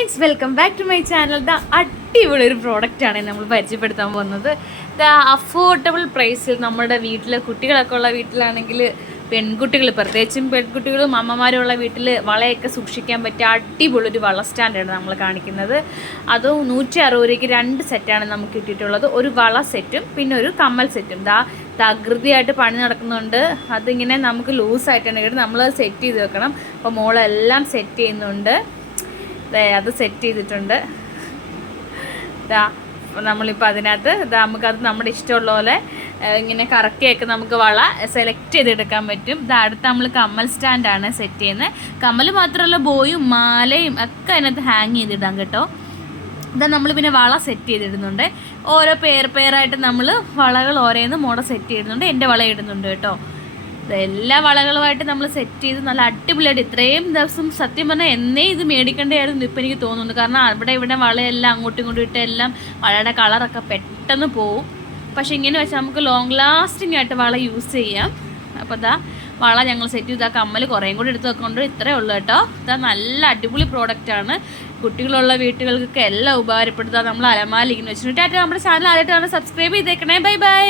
Friends, welcome back to my channel. അടിപൊളി ഒരു പ്രോഡക്റ്റാണ് നമ്മൾ പരിചയപ്പെടുത്താൻ പോകുന്നത്. അഫോർഡബിൾ പ്രൈസിൽ നമ്മുടെ വീട്ടിൽ കുട്ടികളൊക്കെ ഉള്ള വീട്ടിലാണെങ്കിൽ പെൺകുട്ടികൾ, പ്രത്യേകിച്ചും പെൺകുട്ടികളും അമ്മമാരും ഉള്ള വീട്ടിൽ വളയൊക്കെ സൂക്ഷിക്കാൻ പറ്റിയ അടിപൊളി ഒരു വള സ്റ്റാൻഡാണ് നമ്മൾ കാണിക്കുന്നത്. അതും 160 രൂപയ്ക്ക് 2 സെറ്റാണ് നമുക്ക് കിട്ടിയിട്ടുള്ളത്. ഒരു വള സെറ്റും പിന്നെ ഒരു കമ്മൽ സെറ്റും. തകൃതിയായിട്ട് പണി നടക്കുന്നുണ്ട്. അതിങ്ങനെ നമുക്ക് ലൂസായിട്ടാണ് കേട്ടോ, നമ്മൾ സെറ്റ് ചെയ്ത് വെക്കണം. അപ്പോൾ മോളെല്ലാം സെറ്റ് ചെയ്യുന്നുണ്ട്. അത് സെറ്റ് ചെയ്തിട്ടുണ്ട്. നമ്മളിപ്പോൾ അതിനകത്ത് നമുക്കത് നമ്മുടെ ഇഷ്ടമുള്ള പോലെ ഇങ്ങനെ കറക്കിയൊക്കെ നമുക്ക് വള സെലക്ട് ചെയ്തെടുക്കാൻ പറ്റും. അടുത്ത് നമ്മൾ കമ്മൽ സ്റ്റാൻഡാണ് സെറ്റ് ചെയ്യുന്നത്. കമ്മൽ മാത്രമല്ല, ബോയും മാലയും ഒക്കെ അതിനകത്ത് ഹാങ് ചെയ്തിടാം കേട്ടോ. നമ്മൾ പിന്നെ വള സെറ്റ് ചെയ്തിടുന്നുണ്ട്. ഓരോ പേരായിട്ട് നമ്മൾ വളകൾ ഓരോന്ന് മോഡൽ സെറ്റ് ചെയ്യുന്നുണ്ട്. എൻ്റെ വള ഇടുന്നുണ്ട് കേട്ടോ. എല്ലാ വളകളുമായിട്ട് നമ്മൾ സെറ്റ് ചെയ്ത് നല്ല അടിപൊളിയായിട്ട് ഇത്രയും ദിവസം സത്യം പറഞ്ഞാൽ എന്നേ ഇത് മേടിക്കേണ്ടതായിരുന്നു ഇപ്പം എനിക്ക് തോന്നുന്നുണ്ട്. കാരണം ഇവിടെ വളയെല്ലാം അങ്ങോട്ടും ഇങ്ങോട്ടും ഇട്ട് എല്ലാം വളയുടെ കളറൊക്കെ പെട്ടെന്ന് പോവും. പക്ഷേ ഇങ്ങനെ വെച്ചാൽ നമുക്ക് ലോങ് ലാസ്റ്റിംഗ് ആയിട്ട് വള യൂസ് ചെയ്യാം. അപ്പോൾ വള ഞങ്ങൾ സെറ്റ് ചെയ്ത് കമ്മൽ കുറേയും കൂടി എടുത്ത് വെക്കൊണ്ട് ഇത്രയേ ഉള്ളൂ കേട്ടോ. നല്ല അടിപൊളി പ്രോഡക്റ്റാണ്. കുട്ടികളുള്ള വീട്ടുകൾക്കൊക്കെ എല്ലാം ഉപകാരപ്പെടുത്തുക. നമ്മൾ അലമാരിലിങ്ങനെ വെച്ചിട്ട് നമ്മുടെ ചാനൽ ആദ്യമായിട്ടാണ് സബ്സ്ക്രൈബ് ചെയ്തേക്കണേ. Bye bye.